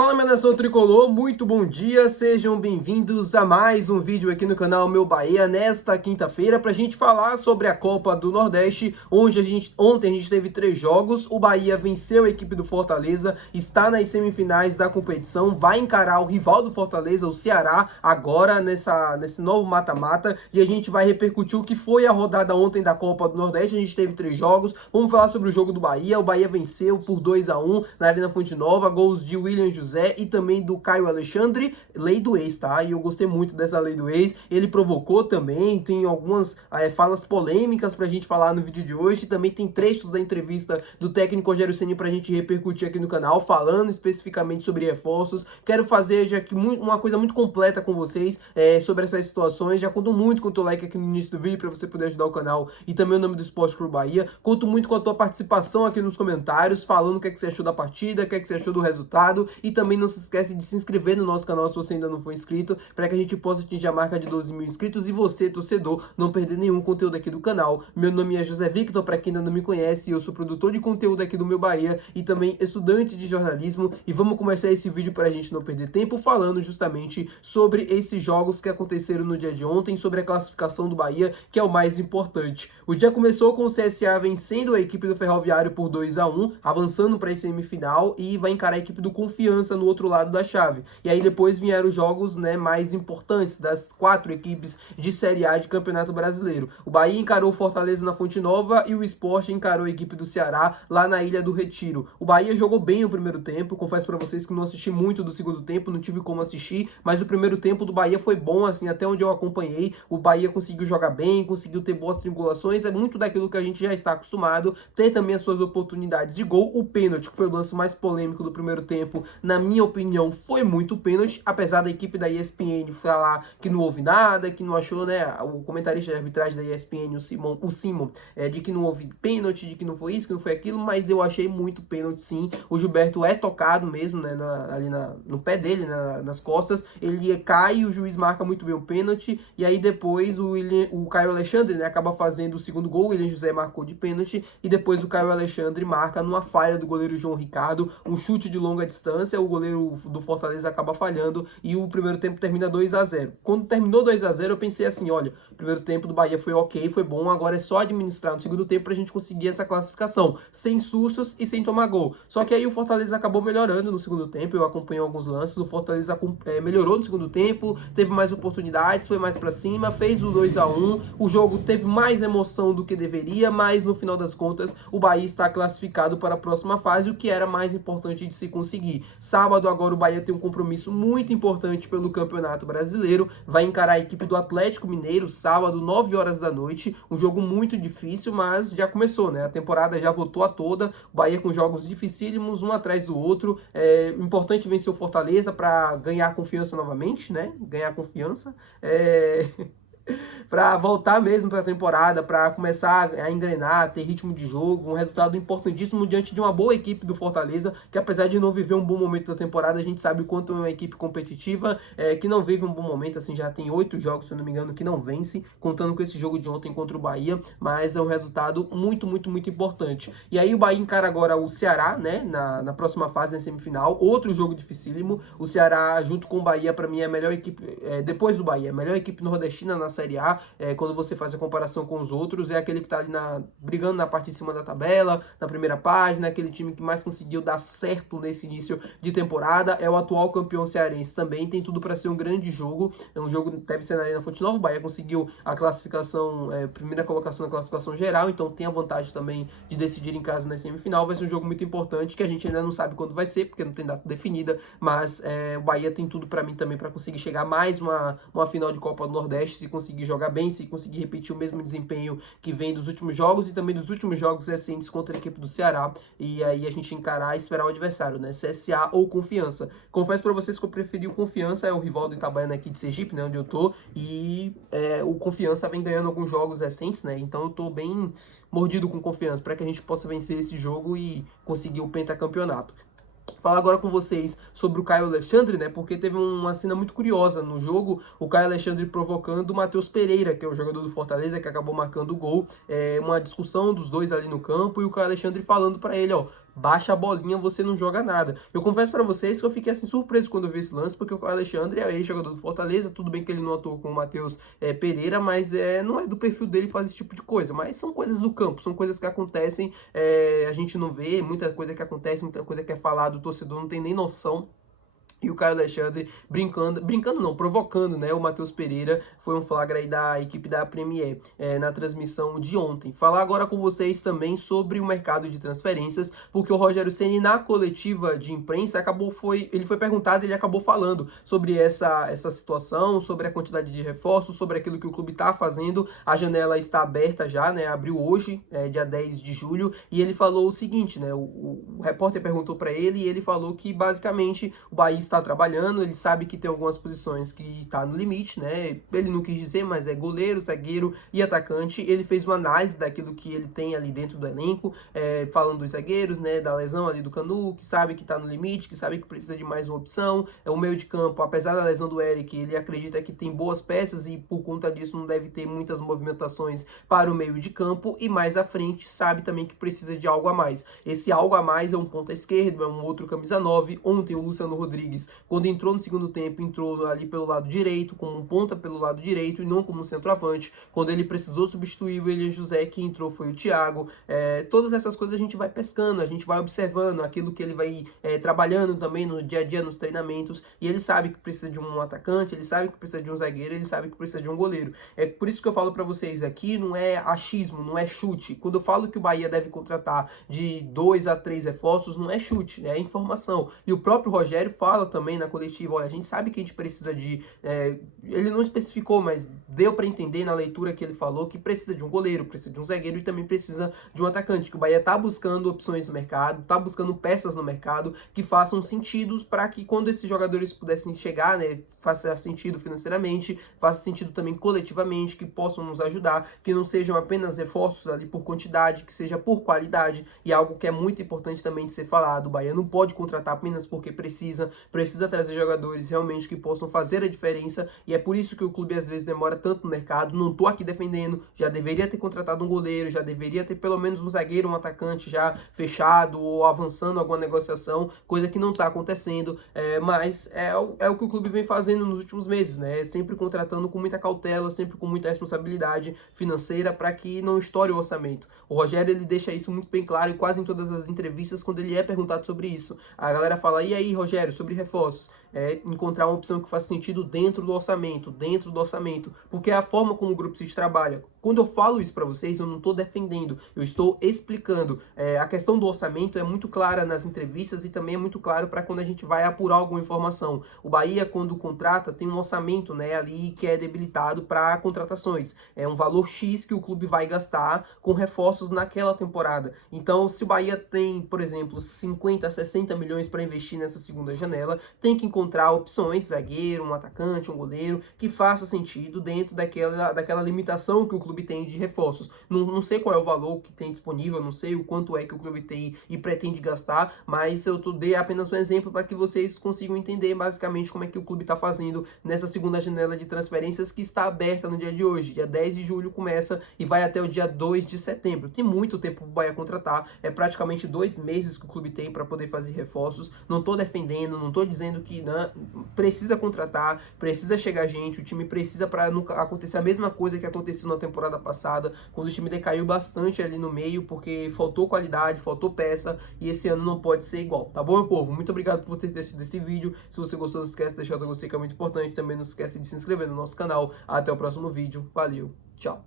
Fala, minha nação tricolor, muito bom dia, sejam bem-vindos a mais um vídeo aqui no canal Meu Bahia nesta quinta-feira para a gente falar sobre a Copa do Nordeste, onde ontem a gente teve 3 jogos, o Bahia venceu a equipe do Fortaleza, está nas semifinais da competição, vai encarar o rival do Fortaleza, o Ceará, agora nesse novo mata-mata, e a gente vai repercutir o que foi a rodada ontem da Copa do Nordeste. A gente teve 3 jogos, vamos falar sobre o jogo do Bahia. O Bahia venceu por 2-1 na Arena Fonte Nova, gols de William José e também do Caio Alexandre, lei do ex, tá? E eu gostei muito dessa lei do ex, ele provocou também, tem algumas falas polêmicas pra gente falar no vídeo de hoje, também tem trechos da entrevista do técnico Rogério Ceni pra gente repercutir aqui no canal, falando especificamente sobre reforços. Quero fazer já que uma coisa muito completa com vocês sobre essas situações. Já conto muito com o teu like aqui no início do vídeo pra você poder ajudar o canal e também o nome do Esporte Clube Bahia. Conto muito com a tua participação aqui nos comentários, falando o que é que você achou da partida, o que é que você achou do resultado, e também não se esquece de se inscrever no nosso canal se você ainda não for inscrito, para que a gente possa atingir a marca de 12 mil inscritos e você, torcedor, não perder nenhum conteúdo aqui do canal. Meu nome é José Victor, para quem ainda não me conhece, eu sou produtor de conteúdo aqui do Meu Bahia e também estudante de jornalismo, e vamos começar esse vídeo para a gente não perder tempo falando justamente sobre esses jogos que aconteceram no dia de ontem, sobre a classificação do Bahia, que é o mais importante. O dia começou com o CSA vencendo a equipe do Ferroviário por 2-1, avançando para a semifinal, e vai encarar a equipe do Confiança no outro lado da chave. E aí depois vieram os jogos, mais importantes das 4 equipes de Série A de Campeonato Brasileiro. O Bahia encarou o Fortaleza na Fonte Nova e o Sport encarou a equipe do Ceará lá na Ilha do Retiro. O Bahia jogou bem o primeiro tempo, confesso para vocês que não assisti muito do segundo tempo, não tive como assistir, mas o primeiro tempo do Bahia foi bom, assim, até onde eu acompanhei. O Bahia conseguiu jogar bem, conseguiu ter boas triangulações, é muito daquilo que a gente já está acostumado, ter também as suas oportunidades de gol. O pênalti, que foi o lance mais polêmico do primeiro tempo, na minha opinião, foi muito pênalti, apesar da equipe da ESPN falar que não houve nada, que não achou, o comentarista de arbitragem da ESPN, o Simon, de que não houve pênalti, de que não foi isso, que não foi aquilo, mas eu achei muito pênalti sim. O Gilberto é tocado mesmo, ali no pé dele, nas costas, ele cai, o juiz marca muito bem o pênalti, e aí depois o Caio Alexandre, acaba fazendo o segundo gol, o William José marcou de pênalti, e depois o Caio Alexandre marca numa falha do goleiro João Ricardo, um chute de longa distância, o goleiro do Fortaleza acaba falhando e o primeiro tempo termina 2-0. Quando terminou 2-0, eu pensei assim, olha, o primeiro tempo do Bahia foi ok, foi bom, agora é só administrar no segundo tempo pra gente conseguir essa classificação, sem sustos e sem tomar gol. Só que aí o Fortaleza acabou melhorando no segundo tempo, eu acompanhei alguns lances, o Fortaleza melhorou no segundo tempo, teve mais oportunidades, foi mais pra cima, fez o 2-1, o jogo teve mais emoção do que deveria, mas no final das contas o Bahia está classificado para a próxima fase, o que era mais importante de se conseguir. Sábado agora o Bahia tem um compromisso muito importante pelo Campeonato Brasileiro, vai encarar a equipe do Atlético Mineiro, sábado, 9 horas da noite, um jogo muito difícil, mas já começou, a temporada já voltou a toda, o Bahia com jogos dificílimos, um atrás do outro, é importante vencer o Fortaleza para ganhar confiança novamente, ganhar confiança, para voltar mesmo para a temporada, para começar a engrenar, ter ritmo de jogo, um resultado importantíssimo diante de uma boa equipe do Fortaleza, que apesar de não viver um bom momento da temporada, a gente sabe o quanto é uma equipe competitiva, que não vive um bom momento, assim, já tem 8 jogos, se eu não me engano, que não vence, contando com esse jogo de ontem contra o Bahia, mas é um resultado muito, muito, muito importante. E aí o Bahia encara agora o Ceará, na próxima fase, na semifinal, outro jogo dificílimo. O Ceará, junto com o Bahia, para mim é a melhor equipe, depois do Bahia, a melhor equipe nordestina na Série A. Quando você faz a comparação com os outros, é aquele que está ali brigando na parte de cima da tabela, na primeira página, aquele time que mais conseguiu dar certo nesse início de temporada, é o atual campeão cearense também, tem tudo para ser um grande jogo, é um jogo que deve ser na Arena Fonte Nova. O Bahia conseguiu a classificação, primeira colocação na classificação geral, então tem a vantagem também de decidir em casa na semifinal. Vai ser um jogo muito importante, que a gente ainda não sabe quando vai ser, porque não tem data definida, mas o Bahia tem tudo para mim também para conseguir chegar mais uma final de Copa do Nordeste, se conseguir jogar bem, se conseguir repetir o mesmo desempenho que vem dos últimos jogos e também dos últimos jogos recentes contra a equipe do Ceará, e aí a gente encarar e esperar o adversário, CSA ou Confiança. Confesso para vocês que eu preferi o Confiança, é o rival do Itabaiana aqui de Sergipe, onde eu tô, e o Confiança vem ganhando alguns jogos recentes, então eu tô bem mordido com Confiança, para que a gente possa vencer esse jogo e conseguir o pentacampeonato. Falar agora com vocês sobre o Caio Alexandre, porque teve uma cena muito curiosa no jogo, o Caio Alexandre provocando o Matheus Pereira, que é o jogador do Fortaleza, que acabou marcando o gol, uma discussão dos dois ali no campo, e o Caio Alexandre falando para ele, baixa a bolinha, você não joga nada. Eu confesso pra vocês que eu fiquei assim surpreso quando eu vi esse lance, porque o Caio Alexandre é ex-jogador do Fortaleza, tudo bem que ele não atuou com o Matheus Pereira, mas não é do perfil dele fazer esse tipo de coisa, mas são coisas do campo, são coisas que acontecem, a gente não vê, muita coisa que acontece, muita coisa que é falado, o torcedor não tem nem noção. E o Caio Alexandre brincando não, provocando, né, o Matheus Pereira, foi um flagra aí da equipe da Premier na transmissão de ontem. Falar agora com vocês também sobre o mercado de transferências, porque o Rogério Ceni na coletiva de imprensa ele foi perguntado, ele acabou falando sobre essa situação, sobre a quantidade de reforços, sobre aquilo que o clube está fazendo. A janela está aberta já, né, abriu hoje, dia 10 de julho, e ele falou o seguinte, né, o repórter perguntou para ele e ele falou que basicamente o Bahia está trabalhando, ele sabe que tem algumas posições que está no limite, né? Ele não quis dizer, mas é goleiro, zagueiro e atacante. Ele fez uma análise daquilo que ele tem ali dentro do elenco, falando dos zagueiros, né? Da lesão ali do Canu, que sabe que está no limite, que sabe que precisa de mais uma opção. O meio de campo, apesar da lesão do Eric, ele acredita que tem boas peças e por conta disso não deve ter muitas movimentações para o meio de campo. E mais à frente, sabe também que precisa de algo a mais. Esse algo a mais é um ponta esquerdo, é um outro camisa 9. Ontem o Luciano Rodrigues, quando entrou no segundo tempo, entrou ali pelo lado direito, como um ponta pelo lado direito e não como um centroavante. Quando ele precisou substituir o William José, quem entrou foi o Thiago. Todas essas coisas a gente vai pescando, a gente vai observando aquilo que ele vai trabalhando também no dia a dia, nos treinamentos, e ele sabe que precisa de um atacante, ele sabe que precisa de um zagueiro, ele sabe que precisa de um goleiro. É por isso que eu falo para vocês aqui, não é achismo, não é chute. Quando eu falo que o Bahia deve contratar de 2 a 3 reforços, não é chute, é informação. E o próprio Rogério fala também na coletiva, olha, a gente sabe que a gente precisa de... ele não especificou, mas deu para entender na leitura que ele falou que precisa de um goleiro, precisa de um zagueiro e também precisa de um atacante, que o Bahia está buscando opções no mercado, está buscando peças no mercado que façam sentido para que quando esses jogadores pudessem chegar, né, faça sentido financeiramente, faça sentido também coletivamente, que possam nos ajudar, que não sejam apenas reforços ali por quantidade, que seja por qualidade, e algo que é muito importante também de ser falado, o Bahia não pode contratar apenas porque precisa trazer jogadores realmente que possam fazer a diferença, e é por isso que o clube às vezes demora tanto no mercado. Não tô aqui defendendo, já deveria ter contratado um goleiro, já deveria ter pelo menos um zagueiro, um atacante já fechado ou avançando alguma negociação, coisa que não tá acontecendo, mas é o que o clube vem fazendo nos últimos meses, né? Sempre contratando com muita cautela, sempre com muita responsabilidade financeira para que não estoure o orçamento. O Rogério, ele deixa isso muito bem claro e quase em todas as entrevistas quando ele é perguntado sobre isso. A galera fala, e aí, Rogério, sobre reforços? Encontrar uma opção que faça sentido dentro do orçamento, porque é a forma como o Grupo City trabalha. Quando eu falo isso para vocês, eu não estou defendendo, eu estou explicando. A questão do orçamento é muito clara nas entrevistas e também é muito claro para quando a gente vai apurar alguma informação. O Bahia, quando contrata, tem um orçamento, né, ali que é debilitado para contratações. É um valor X que o clube vai gastar com reforços naquela temporada. Então, se o Bahia tem, por exemplo, 50, 60 milhões para investir nessa segunda janela, tem que encontrar opções, zagueiro, um atacante, um goleiro, que faça sentido dentro daquela limitação que o clube tem de reforços. Não sei qual é o valor que tem disponível, não sei o quanto é que o clube tem e pretende gastar, mas eu dei apenas um exemplo para que vocês consigam entender basicamente como é que o clube está fazendo nessa segunda janela de transferências que está aberta no dia de hoje. Dia 10 de julho começa e vai até o dia 2 de setembro. Tem muito tempo para o Bahia contratar, é praticamente 2 meses que o clube tem para poder fazer reforços. Não estou defendendo, não estou dizendo que não, precisa contratar, precisa chegar gente, o time precisa para não acontecer a mesma coisa que aconteceu na temporada passada, quando o time decaiu bastante ali no meio, porque faltou qualidade, faltou peça, e esse ano não pode ser igual, tá bom, meu povo? Muito obrigado por você ter assistido esse vídeo. Se você gostou, não esquece de deixar o gostei, que é muito importante. Também não esquece de se inscrever no nosso canal. Até o próximo vídeo. Valeu, tchau!